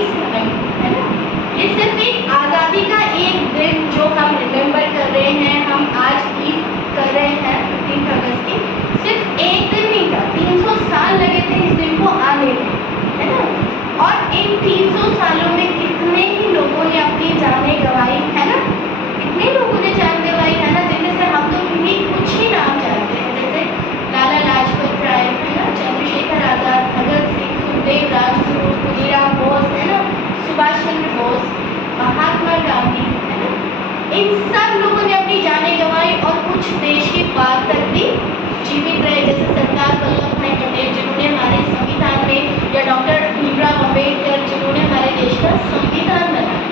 27, है ना। ये सिर्फ एक आज़ादी का एक दिन जो हम रिमेम्बर कर रहे हैं, हम आज ईद कर रहे हैं 15 अगस्त की, सिर्फ एक दिन नहीं था, 300 साल लगे थे इस दिन को आने में, है ना। और इन 300 सालों में कितने ही लोगों ने अपनी जानें गंवाई, है ना, कितने लोगों ने जान गंवाई, है ना, जिनमें से हम तो किन्हीं कुछ ही नाम जानते हैं, जैसे लाला लाजपत राय, है ना, चंद्रशेखर आज़ाद, भगत सिंह, सुखदेव, राजगुरु, खुदीराम बोस, है ना, सुभाष चंद्र बोस, महात्मा गांधी, है ना। इन सब लोगों ने अपनी जानें गंवाई और कुछ देश के बाद तक भी जीवित रहे, जैसे सरदार वल्लभ भाई पटेल जिन्होंने हमारे संविधान में, या डॉक्टर भीमराव अम्बेडकर जिन्होंने हमारे देश का संविधान बनाया।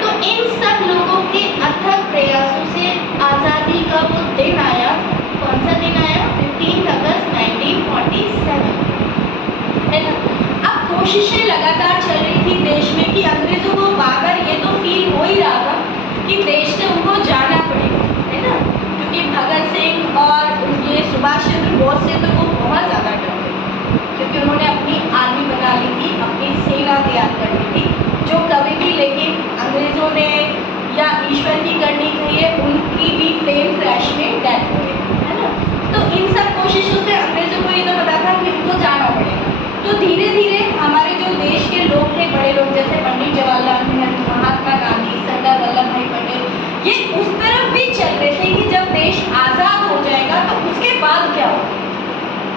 तो इन सब लोगों के अथक प्रयासों से आज़ादी का वो दिन आया। कौन सा दिन आया? 15 अगस्त 1947, है ना। अब कोशिशें लगातार चल रही थी देश में कि अंग्रेजों को बार-बार ये तो फील हो ही रहा था कि देश से उनको जाना पड़ेगा, है ना, क्योंकि भगत सिंह और ये सुभाष चंद्र बोस से तो वो बहुत ज़्यादा डर गए, क्योंकि उन्होंने अपनी आर्मी बना ली थी, अपनी सेना तैयार कर ली थी, जो कभी भी, लेकिन अंग्रेज़ों ने या ईश्वर की करनी चाहिए उनकी भी प्लेन क्रैश में डेथ हो गई, है ना। तो इन सब कोशिशों से अंग्रेज़ों को ये तो पता था कि उनको जाना पड़ेगा। तो धीरे धीरे हमारे जो देश के लोग थे, बड़े लोग जैसे पंडित जवाहरलाल नेहरू, महात्मा गांधी, सरदार वल्लभ भाई पटेल, ये उस तरफ भी चल रहे थे कि जब देश आज़ाद हो जाएगा तो उसके बाद क्या होगा,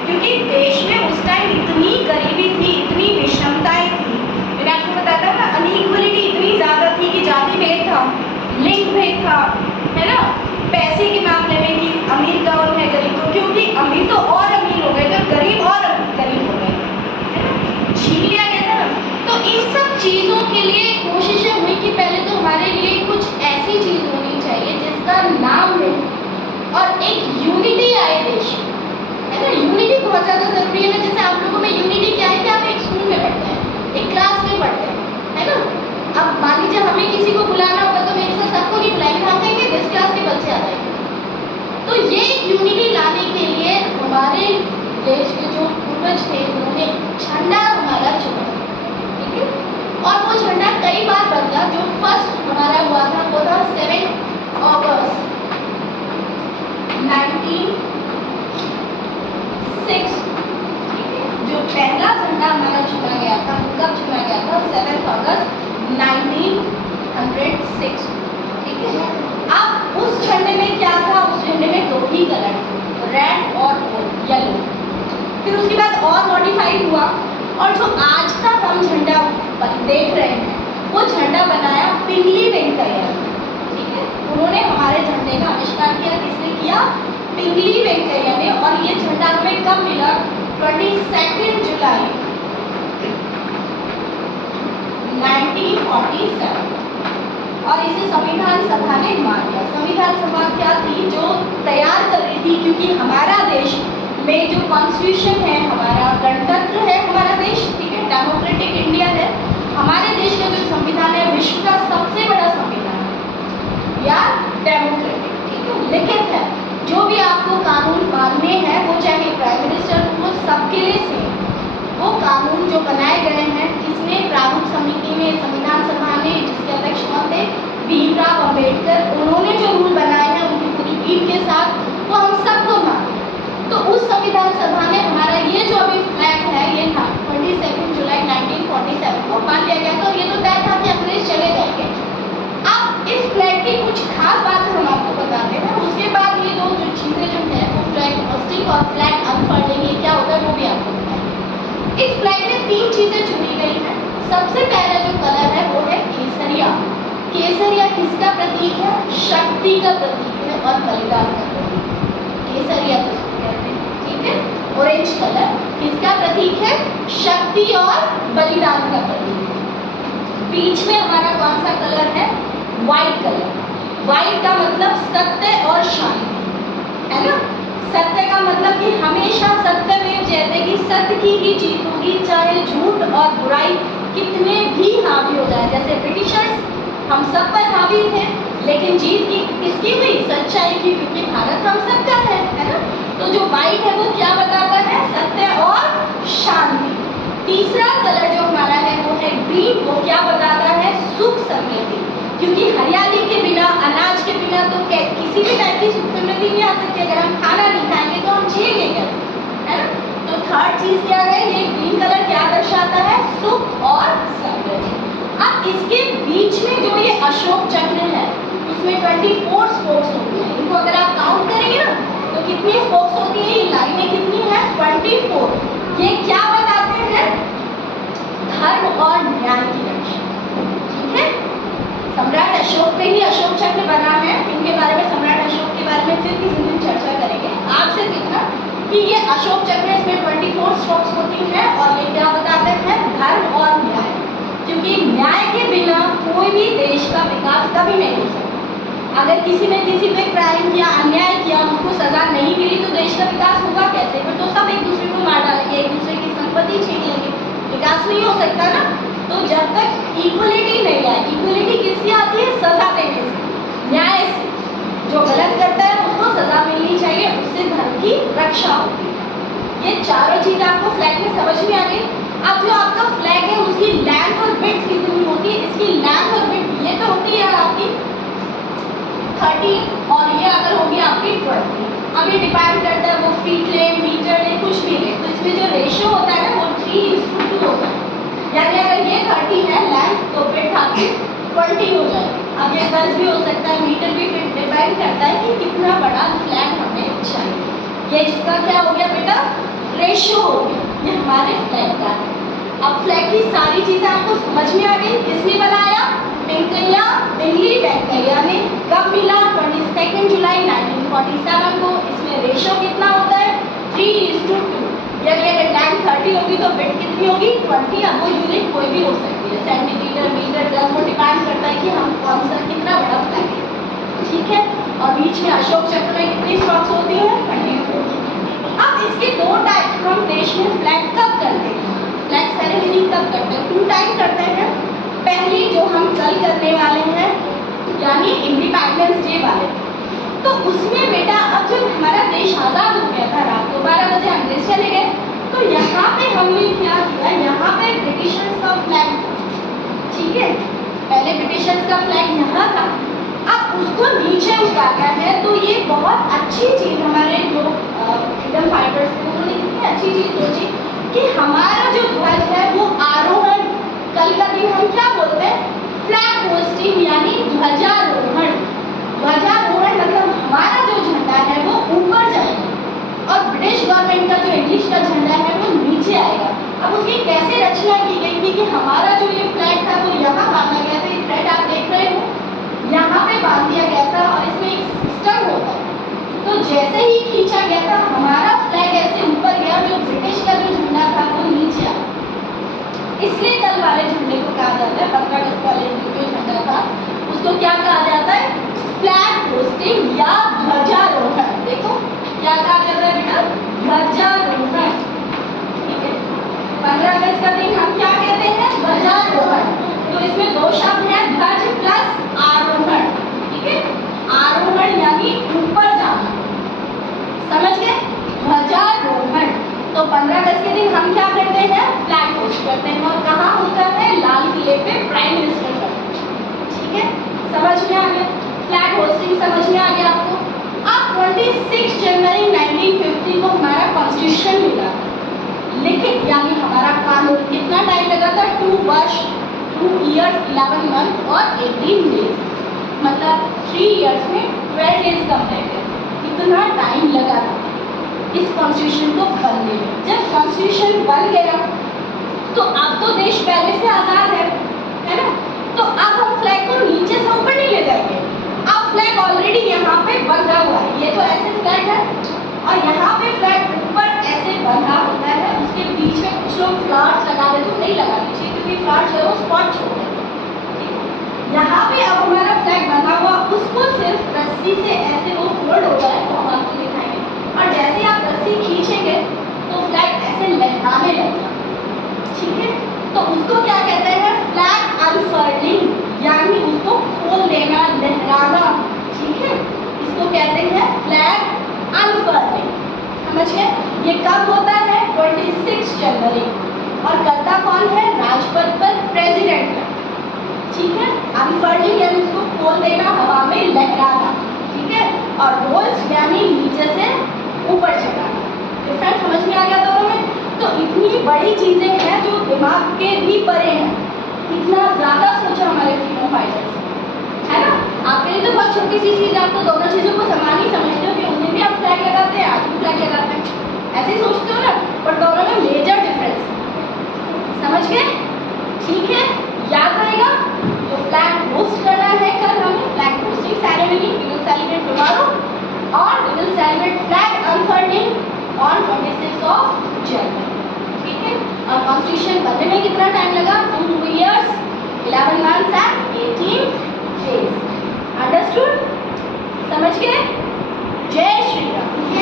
क्योंकि देश में उस टाइम इतनी गरीबी थी, इतनी विषमताएं थी, मैंने आपको बताया था ना, अनइक्वलिटी इतनी ज़्यादा थी कि जाति भेद था, लिंग भेद था, है ना, पैसे के मामले में कि अमीर कौन है, गरीब को, क्योंकि अमीर तो और अमीर हो गए थे, गरीब और गरीब हो गए, है ना, छीन लिया गया था ना। तो इन सब चीज़ों के लिए कोशिशें हुई कि पहले तो हमारे लिए कुछ ऐसी चीज़ होनी चाहिए जिसका नाम है, और एक यूनिटी आए देश में, है ना। यूनिटी बहुत ज़्यादा ज़रूरी है ना। जैसे आप लोगों में यूनिटी क्या है कि आप एक स्कूल में पढ़ते हैं, एक क्लास में पढ़ते हैं, है ना। अब मान लीजिए हमें किसी को बुलाना होगा तो मेरे साथ सबको नहीं बुलाएंगे, हम कहेंगे 10 क्लास के बच्चे आ जाएंगे। तो ये यूनिटी लाने के लिए हमारे देश के जो पूर्वज थे उन्होंने झंडा हमारा चुना, ठीक है, और वो झंडा कई बार बदला। जो फर्स्ट हमारा हुआ था वो था 7 अगस्त 1906, जो पहला झंडा हमारा चुना गया था, कब चुना गया था? 7 अगस्त 1906, ठीक है। अब उस झंडे में क्या था? उस झंडे में 2 ही कलर थे, रेड और येलो। फिर उसके बाद और मॉडिफाइड हुआ, और जो आज का हम झंडा देख रहे हैं वो झंडा बनाया पिंगली वेंकैया, ठीक है। उन्होंने हमारे झंडे का आविष्कार किया। किसने किया? पिंगली वेंकैया ने। और ये झंडा हमें कब मिला? 22 जुलाई 1947, और इसे संविधान सभा ने मान लिया। संविधान सभा क्या थी? जो तैयार कर रही थी, क्योंकि हमारा देश में जो कॉन्स्टिट्यूशन है, हमारा गणतंत्र है हमारा देश, ठीक है, डेमोक्रेटिक इंडिया है। हमारे देश का जो संविधान है विश्व का सबसे बड़ा संविधान है, या डेमोक्रेटिक, ठीक है, लिखित है। जो भी आपको कानून मानने हैं, वो चाहे प्राइम मिनिस्टर हो, सबके लिए सेम। वो कानून जो बनाए गए हैं, किसने? प्रारूप समिति में, संविधान सभा ने, जिसके अध्यक्ष कौन थे? भीमराव अम्बेडकर। उन्होंने जो रूल बनाए हैं उनकी पूरी टीम के साथ, वो हम सबको मानते हैं। तो उस संविधान सभा ने हमारा ये जो अभी फ्लैग है, ये था 22 जुलाई 1947 को मान लिया गया था, और ये तो तय था कि अंग्रेज चले जाएंगे। अब इस फ्लैग की कुछ खास बातें हम आपको बताते हैं, उसके बाद ये 2 जो चीज़ें जो है, वो फ्लैग होस्टिंग और फ्लैग अनफोल्डिंग, ये क्या होता है वो भी आपको बताएंगे। इस फ्लैग में 3 चीज़ें चुनी गई हैं। सबसे पहला जो कलर है वो है केसरिया। केसरिया किसका प्रतीक है? शक्ति का प्रतीक है और बलिदान का प्रतीक। केसरिया ठीक है, ऑरेंज कलर किसका प्रतीक है? शक्ति और बलिदान का प्रतीक। बीच में हमारा कौन सा कलर है? White colour. व्हाइट का मतलब सत्य और शांति, है ना। सत्य का मतलब कि हमेशा सत्य में जयते, कि सत्य की ही जीत होगी, चाहे झूठ और बुराई कितने भी हावी हो जाए। जैसे ब्रिटिशर्स हम सब पर हावी थे, लेकिन जीत की किसकी हुई? सच्चाई की, क्योंकि भारत हम सबका है ना। तो जो व्हाइट है वो क्या बताता है? सत्य और शांति। तीसरा कलर जो हमारा है वो है ग्रीन, वो क्या बताता है? सुख समृद्धि, क्योंकि हरियाली के बिना, अनाज के बिना तो किसी भी टाइप की सुख समृद्धि नहीं आ सकती। अगर हम खाना नहीं खाएंगे तो हम जिएंगे कैसे, है ना? तो थर्ड चीज क्या है? ये ग्रीन कलर क्या दर्शाता है? सुख और समृद्धि। अब इसके बीच में जो ये अशोक चक्र है उसमें 24 स्पोक्स होती हैं। इनको अगर आप काउंट करेंगे ना तो कितनी स्पोक्स होती है? ये लाइनें कितनी है? 24। ये क्या बताते हैं? धर्म और न्याय की रक्षा। ठीक है, सम्राट अशोक पे ही अशोक चक्र बना है। इनके बारे में, सम्राट अशोक के बारे में फिर किसी दिन चर्चा करेंगे। आप से सीखना कि ये अशोक चक्र, इसमें 24 स्ट्रोक्स होती हैं और ये क्या बताते हैं? धर्म और न्याय, क्योंकि न्याय के बिना कोई भी देश का विकास कभी नहीं हो सकता। अगर किसी ने किसी पे क्राइम किया, अन्याय किया, उसको सजा नहीं मिली तो देश का विकास होगा कैसे? फिर तो सब एक दूसरे को मार डालेंगे, एक दूसरे की संपत्ति छीन लेंगे, विकास नहीं हो सकता ना। तो जब तक इक्वलिटी नहीं आए, इक्वलिटी किससे आती है? सजा देने से, न्याय से। जो गलत करता है उसको सजा मिलनी चाहिए, उससे धर्म की रक्षा होती है। ये चारों चीज आपको फ्लैग में समझ में आ गई। अब जो आपका फ्लैग है उसकी लेंथ और विड्थ कितनी होती है? इसकी लेंथ और विड्थ ये तो होती है आपकी 30 और ये अगर होगी आपकी 20। अब ये डिपेंड करता है वो फीट ले, मीटर ले, कुछ भी ले। तो इसमें जो रेशियो होता है ना वो 3:2 होता है। यानी अगर ये 30 है लेंथ तो विड्थ आपकी 20 हो जाएगी। अब ये 10 भी हो सकता है, मीटर भी, फिर डिपेंड करता है कि कितना बड़ा फ्लैग हमें चाहिए। ये इसका क्या हो गया बेटा? रेशियो हो गया। ये हमारे फ्लैग का है। अब फ्लैग की सारी चीजें आपको समझ में आ गई। किसने बनाया? वेंकैया बिंगली वेंकैया ने। कब मिला? 22 जुलाई 1947 को। इसमें रेशियो कितना होता है? 3:2। यानी अगर लेंथ 30 होगी तो विड्थ कितनी होगी? 20। अब वो यूनिट कोई भी हो सकती है, सेंटीमीटर, मीटर, गज, वो डिपेंड करता है कि हम कौन सा कितना बड़ा फ्लैग है। ठीक है, और बीच में अशोक चक्र में कितनी स्ट्रोक्स होती है? 24। अब इसके दो टाइप हम देश में फ्लैग कब करते हैं? फ्लैग सेरेमनी कब करते हैं? 2 टाइम करते हैं। पहली जो हम कल करने वाले हैं यानी इंडिपेंडेंस डे वाले, तो उसमें बेटा अब जब हमारा देश आज़ाद हो गया था, रात को 12 बजे अंग्रेज चले गए, तो यहाँ पे हमने क्या किया? यहाँ पे ब्रिटिशर्स का फ्लैग, ठीक है, पहले ब्रिटिशर्स का फ्लैग यहाँ था, अब उसको नीचे उतारना है। तो ये बहुत अच्छी चीज़ हमारे जो फ्रीडम फाइटर्स थे उन्होंने कितनी अच्छी चीज़ सोची कि हमारा जो ध्वज है वो आरोहण, कल का दिन हम क्या बोलते हैं? फ्लैग होस्टिंग यानी ध्वजारोहण। ध्वजारोहण मतलब हमारा जो झंडा है वो ऊपर जाएगा और ब्रिटिश गवर्नमेंट का जो इंग्लिश का झंडा है वो नीचे आएगा। अब उसकी कैसे रचना की गई थी कि हमारा जो ये फ्लैग था वो यहाँ बांधा गया था। ये थ्रेड आप देख रहे हो, यहाँ पे बांध दिया गया था और इसमें एक सिस्टम होता है। तो जैसे ही खींचा गया था हमारा फ्लैग ऐसे ऊपर गया, जो ब्रिटिश का जो झंडा था वो नीचे आया। इसलिए कल वाले झंडे को कहा जाता है, 15 अगस्त वाले जो झंडा था उसको क्या कहा जाता है? फ्लैग होस्टिंग या ध्वजारोहण। देखो क्या कहा जाता है बेटा? ध्वजारोहण। ठीक है, 15 अगस्त का दिन हम क्या कहते हैं? ध्वजारोहण। तो इसमें 2 शब्द हैं, ध्वज प्लस आरोहण। ठीक है, आरोहण यानी ऊपर जाना, समझ गए? ध्वजारोहण। तो 15 अगस्त के दिन हम क्या करते हैं? फ्लैग होस्ट करते हैं। और कहाँ होता है? लाल किले पे प्राइम मिनिस्टर करते हैं। ठीक है, समझ में आ गया? फ्लैग होस्टिंग समझ में आ गया आपको? अब 26 जनवरी 1950 को हमारा कॉन्स्टिट्यूशन मिला, लेकिन यानी हमारा कानून, कितना टाइम लगा था? 2 वर्ष, 2 years 11 month और 18 days, मतलब 3 years में 12 days कंप्लीट है। इतना टाइम लगा था इस कॉन्स्टिट्यूशन को बनने में। जब कॉन्स्टिट्यूशन बन गया तो अब तो देश पहले से आज़ाद है ना? तो अब हम फ्लैग को नीचे से ऊपर नहीं ले जाएंगे। अब फ्लैग ऑलरेडी यहाँ पे बंधा हुआ है, ये तो ऐसे फ्लैग है और यहाँ पे फ्लैग ऊपर ऐसे बंधा होता है। उसके बीच में कुछ लोग फ्लावर्स लगा देते, तो नहीं लगानी चाहिए क्योंकि फ्लावर्स जो है वो स्पॉट छोड़ देते हैं। यहाँ पे अब हमारा फ्लैग बंधा हुआ, उसको सिर्फ रस्सी से ऐसे वो फोल्ड हो जाए तो हम आपको दिखाएंगे, और जैसे आप रस्सी खींचेंगे तो फ्लैग ऐसे लहराने लगेगा। ठीक है, तो उसको क्या कहते हैं? फ्लैग अनफर्लिंग, यानी उसको खोल देना, लहराना। ठीक है, इसको कहते हैं फ्लैग अनफर्लिंग। समझ गए? ये कब होता है? 26 जनवरी। और करता कौन है? राजपथ पर अनफर्डिंग यानी उसको खोल देना, हवा में लहराना, ठीक है। और रोल्स यानी नीचे से ऊपर चढ़ाना। डिफरेंस समझ में आ गया दोनों में? तो इतनी बड़ी चीजें हैं जो दिमाग के भी परे हैं, इतना ज्यादा सोचा हमारे फ्रीडम फाइटर्स, है ना। आपके लिए तो बहुत छोटी सी चीज है, आप तो दोनों चीजों को समान ही समझते हो कि उस दिन भी आप फ्लैग लगाते हैं, आज भी फ्लैग लगाते हैं, ऐसे ही सोचते हो ना। पर दोनों में मेजर डिफरेंस, समझ गए? ठीक है, याद रहेगा। तो फ्लैग होस्ट करना है कल हमें, flag hoisting ceremony we will celebrate tomorrow, और we will celebrate flag unfurling on 26 of January, ठीक है। और कॉन्स्टिट्यूशन बनने में कितना टाइम लगा? 2 years 11 months and 18 days। Understood? समझ गए? जय श्री राम।